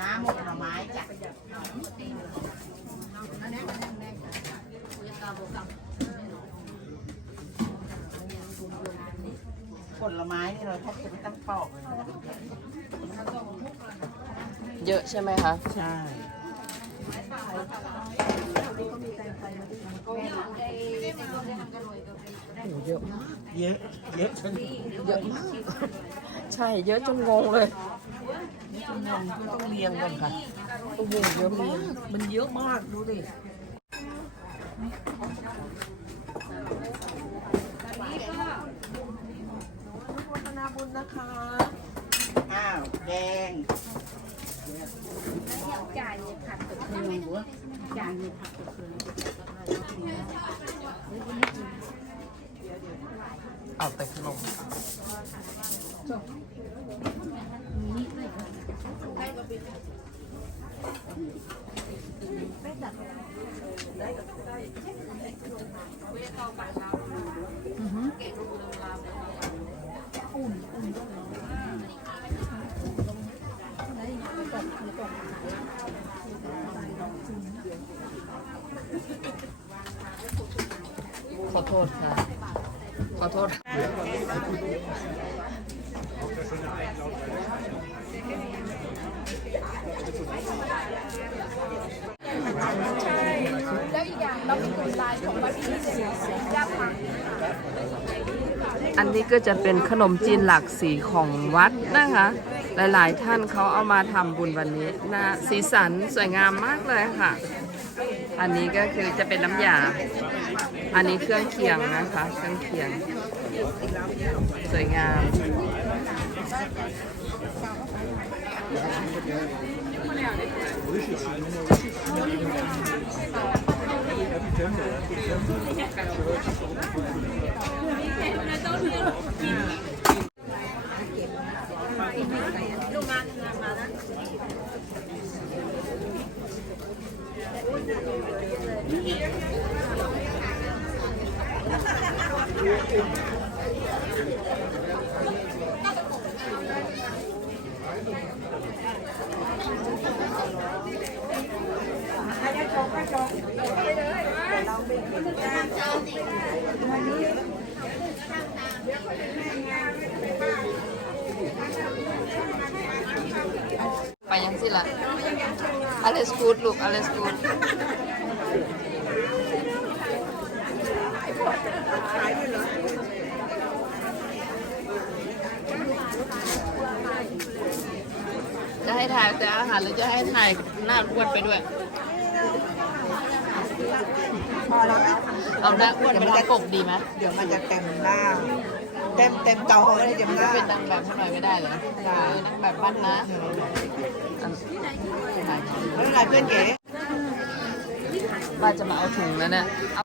น้ำหมกหน่อไม้จ้ะผลไม้นี่เราแทบจะไม่ต้องปอกเลยนะเยอะใช่ไหมคะ ใช่โอ้เยอะมากเยอะเยอะจนเยอะมากใช่เยอะจนงงเลยจนงงก็ต้องเรียงกันค่ะโอ้โหเยอะมากมันเยอะมากดูดิพัฒนาบุญนะคะอ้าวแดงเเอาแต่ขนมขอโทษค่ะ ขอโทษแล้วอีกอย่างเรามีกลุ่มไลน์ของวัดที่สียยาพังอันนี้ก็จะเป็นขนมจีนหลากสีของวัดนะคะ หลาย ๆ ท่านเขาเอามาทำบุญวันนี้นะสีสันสวยงามมากเลยค่ะ อันนี้ก็คือจะเป็นน้ำยา อันนี้เครื่องเคียงนะคะ เครื่องเคียง สวยงาม ไปยังสิละ อะไรสกูดลูกอะไรสกูดจะให้ถ่ายแต่อาหารหรือจะให้ถ่ายหน้าอ้วนไปด้วย พอแล้วนะเอาหน้าอ้วนไปทำปกดีไหมเดี๋ยวมันจะเต็มหน้า เต็มเต็มจอเลยเต็มหน้าเป็นนางแบบให้หน่อยไม่ได้เหรอเออนางแบบบ้านนะอันไม่ เพื่อนเก๋ป้าจะมาเอาถุงแล้วเนี่ย